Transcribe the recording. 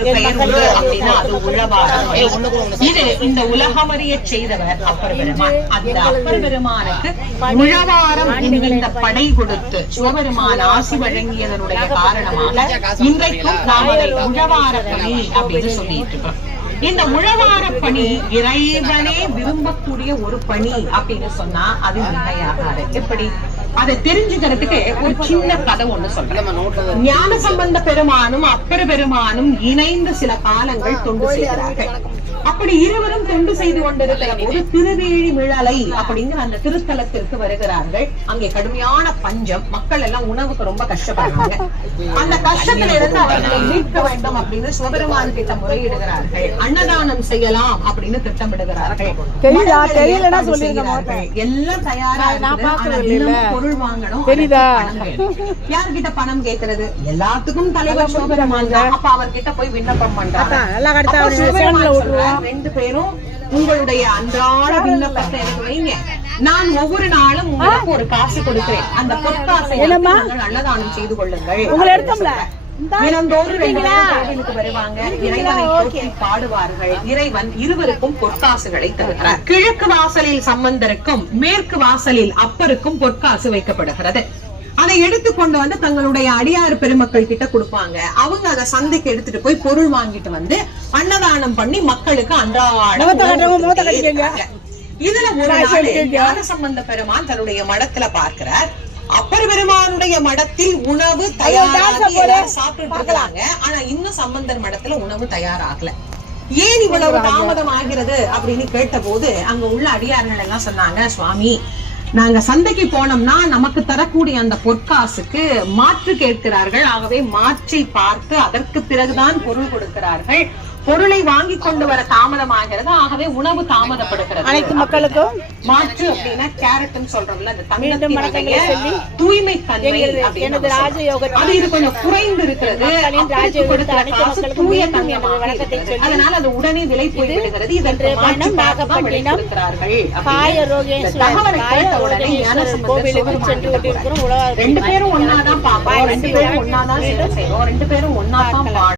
ஒரு பெயர் உண்டு அப்படின்னா அது உழவாரம். இது இந்த உலகமறிய செய்தவர் அப்பர் பெருமான். அந்த அப்பர் பெருமானுக்கு உழவாரம் என்கின்ற படை கொடுத்து சிவபெருமான் ஆசி வழங்கியதனுடைய காரணமாக இன்றைக்கும் நாம் அதை உழவார பணி அப்படின்னு சொல்லிட்டு இருக்கோம். இந்த உழவார பணி இறைவனே விரும்பக்கூடிய ஒரு பணி அப்படின்னு சொன்னா அது மிகையாகாது. எப்படி அதை தெரிஞ்சுக்கிறதுக்கு ஒரு சின்ன கதை ஒண்ணு சொல்றேன். ஞான சம்பந்த பெருமானும் அப்பர் பெருமானும் இணைந்து சில காலங்கள் தொண்டு செய்கிறார்கள். அப்படி இருவரும் தொண்டு செய்து கொண்டிருக்கிற போது திருவேழி மிழலை அப்படிங்கிற அந்த திருத்தலத்திற்கு வருகிறார்கள். அங்கே கடுமையான பஞ்சம், மக்கள் எல்லாம் உணவுக்கு ரொம்ப கஷ்டப்படுறாங்க. அந்த கஷ்டத்துல இருந்து அவர்களை மீட்க வேண்டும் அப்படின்னு சிவபெருமான் கிட்ட முறையிடுகிறார்கள். அன்னதானம் செய்யலாம் அப்படின்னு திட்டமிடுகிறார்கள். எல்லாம் தயாரா பொருள் வாங்கணும். யார்கிட்ட பணம் கேட்கறது? எல்லாத்துக்கும் தலைவர் சிவபெருமான் தான். அப்ப அவர்கிட்ட போய் விண்ணப்பம் பண்றாங்க. ரெண்டு பேரும் உங்களுடைய அன்றாட விண்ணப்பத்தை எனக்கு வைங்க, நான் ஒவ்வொரு நாளும் உங்களுக்கு ஒரு காசு கொடுக்கிறேன், அந்த பொற்காசை அன்னதானம் செய்து கொள்ளுங்கள். தினந்தோறும் கோவிலுக்கு வருவாங்க, இறைவனை போற்றி பாடுவார்கள். இறைவன் இருவருக்கும் பொற்காசுகளை தருகிறார். கிழக்கு வாசலில் சம்பந்தருக்கும் மேற்கு வாசலில் அப்பருக்கும் பொற்காசு வைக்கப்படுகிறது. அதை எடுத்துக்கொண்டு வந்து தங்களுடைய அடியாறு பெருமக்கள் கிட்ட கொடுப்பாங்க. அவங்க அதை சந்தைக்கு எடுத்துட்டு போய் பொருள் வாங்கிட்டு வந்து அன்னதானம் பண்ணி மக்களுக்கு இதுல ஒரு ஞான சம்பந்த பெருமான் தன்னுடைய மடத்துல பார்க்கிறார். அப்பர் பெருமானுடைய மடத்தில் உணவு தயாராக சாப்பிட்டு இருக்காங்க. ஆனா இன்னும் சம்பந்தர் மடத்துல உணவு தயாராகல. ஏன் இவ்வளவு தாமதம் ஆகிறது அப்படின்னு கேட்ட போது அங்க உள்ள அடியார்கள் எல்லாம் சொன்னாங்க, சுவாமி, நாங்க சந்தைக்கு போனோம்னா நமக்கு தரக்கூடிய அந்த பொற்காசுக்கு மாற்று கேட்கிறார்கள். ஆகவே மாற்றி பார்த்து அதற்கு பிறகுதான் பொருள் கொடுக்கிறார்கள். பொருளை வாங்கி கொண்டு வர தாமதமாகிறது. ஆகவே உணவு தாமதப்படுகிறது. அனைத்து மக்களுக்கும் மாற்று அப்படின்னா கேரட்னு சொல்றோம்ல, அந்த தங்கத்தினுடைய தூய்மை தன்மை அது இது கொஞ்சம் குறைந்து இருக்கிறது. தூய தங்கம், அதனால அது உடனே விலை போய்விடுகிறது. இதற்கு தகவலை கேட்ட உடனே ரெண்டு பேரும் ஒன்னாதான் பார்ப்போம், ரெண்டு பேரும் ஒன்னாதான் செய்யறோம், ரெண்டு பேரும் ஒன்னாதான்